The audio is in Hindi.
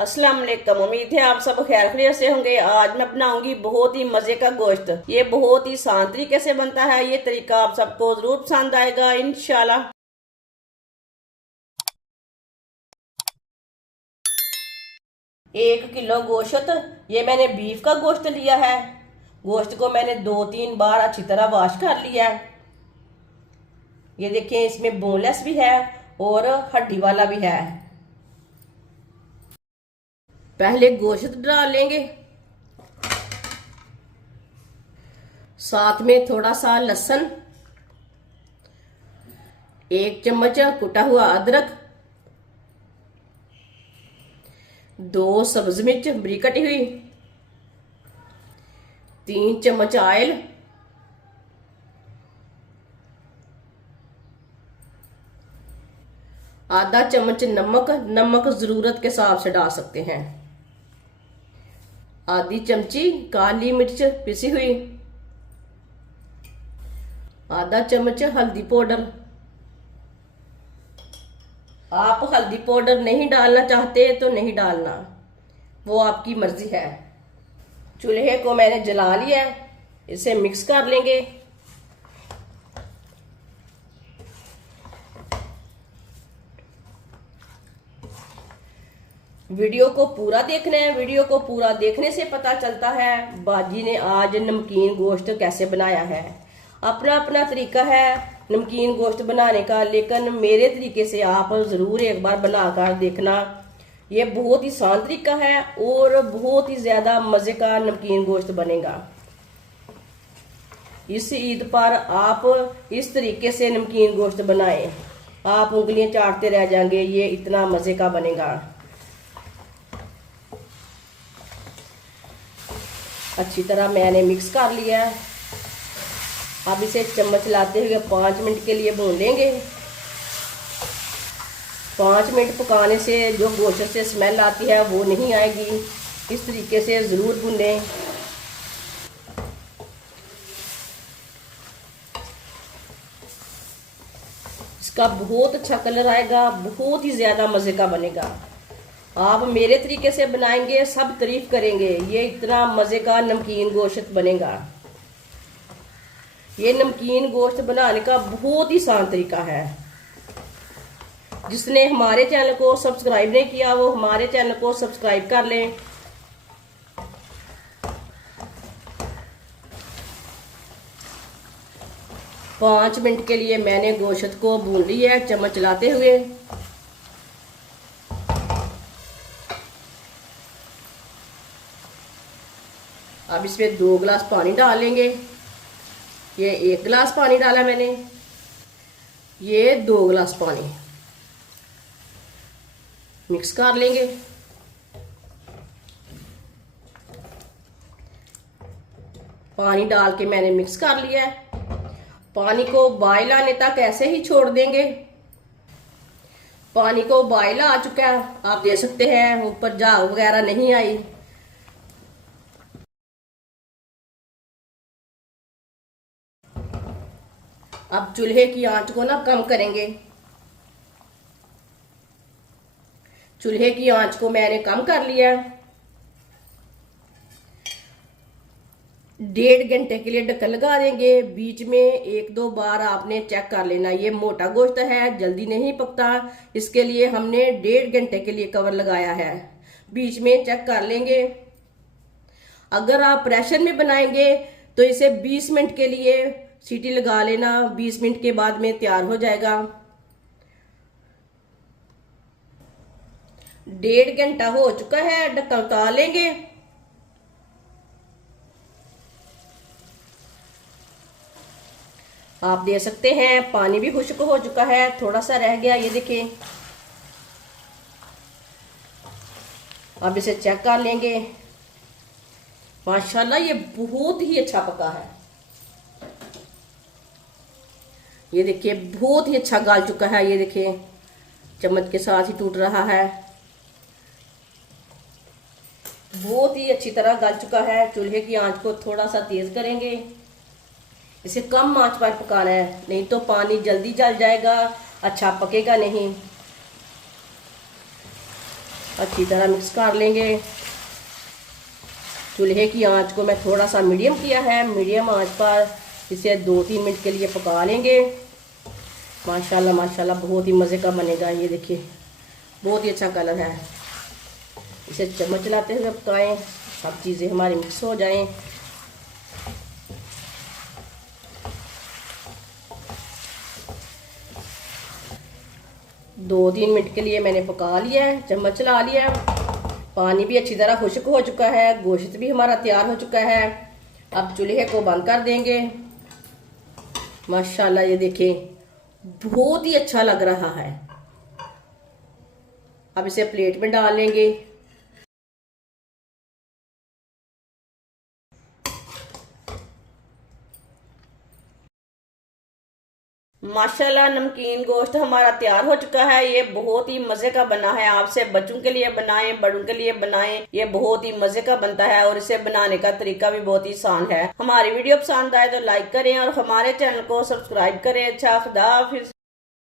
अस्सलाम वालेकुम। उम्मीद है आप सब खैर खैरियत से होंगे। आज मैं बनाऊंगी बहुत ही मजे का गोश्त। ये बहुत ही आसान तरीके से बनता है। ये तरीका आप सबको जरूर पसंद आएगा इंशाल्लाह। 1 किलो गोश्त, ये मैंने बीफ का गोश्त लिया है। गोश्त को मैंने 2-3 बार अच्छी तरह वॉश कर लिया है। ये देखें, इसमें बोनलेस भी है और हड्डी वाला भी है। पहले गोश्त डाल लेंगे, साथ में थोड़ा सा लहसुन, 1 चम्मच कुटा हुआ अदरक, 2 सब्ज मिर्च बारीक कटी हुई, 3 चम्मच ऑयल, आधा चम्मच नमक। नमक जरूरत के हिसाब से डाल सकते हैं। आधी चमची काली मिर्च पिसी हुई, आधा चम्मच हल्दी पाउडर। आप हल्दी पाउडर नहीं डालना चाहते तो नहीं डालना, वो आपकी मर्जी है। चूल्हे को मैंने जला लिया है, इसे मिक्स कर लेंगे। वीडियो को पूरा देखना है। वीडियो को पूरा देखने से पता चलता है बाजी ने आज नमकीन गोश्त कैसे बनाया है। अपना अपना तरीका है नमकीन गोश्त बनाने का, लेकिन मेरे तरीके से आप जरूर एक बार बनाकर देखना। ये बहुत ही आसान तरीका है और बहुत ही ज्यादा मजे का नमकीन गोश्त बनेगा। इस ईद पर आप इस तरीके से नमकीन गोश्त बनाएं, आप उंगलियां चाटते रह जाएंगे। ये इतना मजे का बनेगा। अच्छी तरह मैंने मिक्स कर लिया है। अब इसे चम्मच लाते हुए 5 मिनट के लिए भून लेंगे। 5 मिनट पकाने से जो गोश्त से स्मेल आती है वो नहीं आएगी। इस तरीके से ज़रूर भूनें। इसका बहुत अच्छा कलर आएगा, बहुत ही ज़्यादा मज़े का बनेगा। आप मेरे तरीके से बनाएंगे सब तारीफ करेंगे। ये इतना मज़े का नमकीन गोश्त बनेगा। ये नमकीन गोश्त बनाने का बहुत ही आसान तरीका है। जिसने हमारे चैनल को सब्सक्राइब नहीं किया वो हमारे चैनल को सब्सक्राइब कर लें। पाँच मिनट के लिए मैंने गोश्त को भून लिया है चम्मच चलाते हुए। अब इसमें 2 गिलास पानी डालेंगे। ये 1 गिलास पानी डाला मैंने, ये 2 गिलास पानी। मिक्स कर लेंगे। पानी डाल के मैंने मिक्स कर लिया है। पानी को बॉयल आने तक ऐसे ही छोड़ देंगे। पानी को बॉयल आ चुका है, आप देख सकते हैं ऊपर झाग वगैरह नहीं आई। अब चूल्हे की आंच को ना कम करेंगे। चूल्हे की आंच को मैंने कम कर लिया। 1.5 घंटे के लिए ढक्कन लगा देंगे। बीच में 1-2 बार आपने चेक कर लेना। ये मोटा गोश्त है, जल्दी नहीं पकता, इसके लिए हमने 1.5 घंटे के लिए कवर लगाया है। बीच में चेक कर लेंगे। अगर आप प्रेशर में बनाएंगे तो इसे 20 मिनट के लिए सीटी लगा लेना। 20 मिनट के बाद में तैयार हो जाएगा। 1.5 घंटा हो चुका है, ढक्कन उतार लेंगे। आप देख सकते हैं पानी भी खुश्क हो चुका है, थोड़ा सा रह गया, ये देखें। अब इसे चेक कर लेंगे। माशाल्लाह ये बहुत ही अच्छा पका है। ये देखिए बहुत ही अच्छा गल चुका है। ये देखिए चम्मच के साथ ही टूट रहा है। बहुत ही अच्छी तरह गल चुका है। चूल्हे की आंच को थोड़ा सा तेज करेंगे। इसे कम आंच पर पकाना है, नहीं तो पानी जल्दी जल जाएगा, अच्छा पकेगा नहीं। अच्छी तरह मिक्स कर लेंगे। चूल्हे की आंच को मैं थोड़ा सा मीडियम किया है। मीडियम आंच पर इसे 2-3 मिनट के लिए पका लेंगे। माशाल्लाह माशाल्लाह बहुत ही मज़े का बनेगा। ये देखिए बहुत ही अच्छा कलर है। इसे चम्मच चलाते हुए पकाएं, सब चीज़ें हमारी मिक्स हो जाएं। दो 3 मिनट के लिए मैंने पका लिया है, चम्मच चला लिया है। पानी भी अच्छी तरह खुश्क हो चुका है, गोश्त भी हमारा तैयार हो चुका है। अब चूल्हे को बंद कर देंगे। माशाल्लाह ये देखें बहुत ही अच्छा लग रहा है। अब इसे प्लेट में डाल लेंगे। माशाल्लाह नमकीन गोश्त हमारा तैयार हो चुका है। ये बहुत ही मजे का बना है। आपसे बच्चों के लिए बनाएं, बड़ों के लिए बनाएं, ये बहुत ही मजे का बनता है और इसे बनाने का तरीका भी बहुत ही आसान है। हमारी वीडियो पसंद आए तो लाइक करें और हमारे चैनल को सब्सक्राइब करें। अच्छा, खुदा हाफिज।